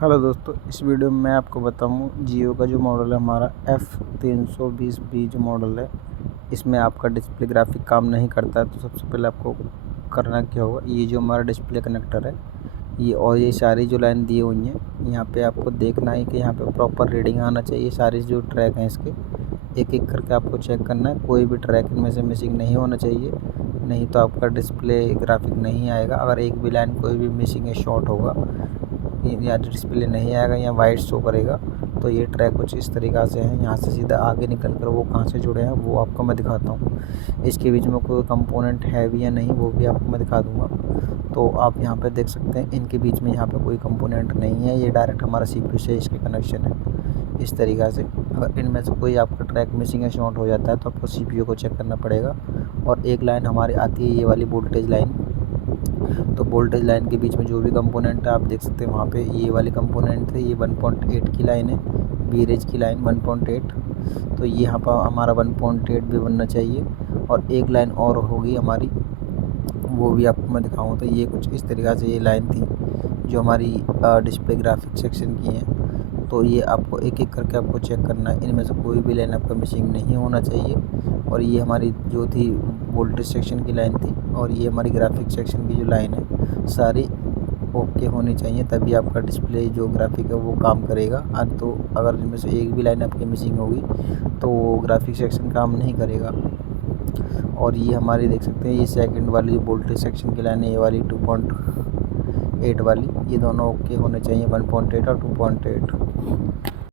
Hello दोस्तों, इस video में मैं आपको बताऊँ जियो का जो मॉडल है हमारा F320B जो मॉडल है, इसमें आपका डिस्प्ले ग्राफिक काम नहीं करता है। तो सबसे पहले आपको करना क्या होगा, ये जो हमारा डिस्प्ले कनेक्टर है ये और ये सारी जो लाइन दी हुई हैं, यहाँ पे आपको देखना है कि यहाँ पे प्रॉपर रीडिंग आना चाहिए। सारे जो ट्रैक हैं इसके एक एक करके आपको चेक करना है, कोई भी ट्रैक इनमें से मिसिंग नहीं होना चाहिए, नहीं तो आपका डिस्प्ले ग्राफिक नहीं आएगा। अगर एक भी लाइन कोई भी मिसिंग है, शॉर्ट होगा या डिस्प्ले नहीं आएगा या वाइट शो करेगा। तो ये ट्रैक कुछ इस तरीक़ा से है, यहाँ से सीधा आगे निकल कर वो कहाँ से जुड़े हैं वो आपको मैं दिखाता हूँ। इसके बीच में कोई कंपोनेंट है भी या नहीं वो भी आपको मैं दिखा दूँगा। तो आप यहाँ पे देख सकते हैं इनके बीच में यहाँ पे कोई कंपोनेंट नहीं है, ये डायरेक्ट हमारा CPU से इसके कनेक्शन है। इस तरीक़ा से अगर इनमें से कोई आपका ट्रैक मिसिंग या शॉर्ट हो जाता है तो आपको CPU को चेक करना पड़ेगा। और एक लाइन हमारी आती है ये वाली वोल्टेज लाइन, तो वोल्टेज लाइन के बीच में जो भी कंपोनेंट है आप देख सकते हैं वहाँ पे ये वाली कंपोनेंट है, ये 1.8 की लाइन है, बीरेज की लाइन 1.8। तो ये यहाँ पर हमारा 1.8 भी बनना चाहिए। और एक लाइन और होगी हमारी, वो भी आपको मैं दिखाऊँ। तो ये कुछ इस तरीक़ा से ये लाइन थी जो हमारी डिस्प्ले ग्राफिक सेक्शन की है। तो ये आपको एक एक करके आपको चेक करना है, इनमें से कोई भी लाइन आपका मिसिंग नहीं होना चाहिए। और ये हमारी जो थी वोल्टेज सेक्शन की लाइन थी और ये हमारी ग्राफिक सेक्शन की जो लाइन है सारी ओके होनी चाहिए, तभी आपका डिस्प्ले जो ग्राफिक है वो काम करेगा। तो अगर इनमें से एक भी लाइन आपकी मिसिंग होगी तो वो ग्राफिक सेक्शन काम नहीं करेगा। और ये हमारी देख सकते हैं ये सेकंड वाली वोल्टेज सेक्शन की लाइन है, ये वाली 2.8 वाली, ये दोनों ओके होने चाहिए, 1.8 और 2.8।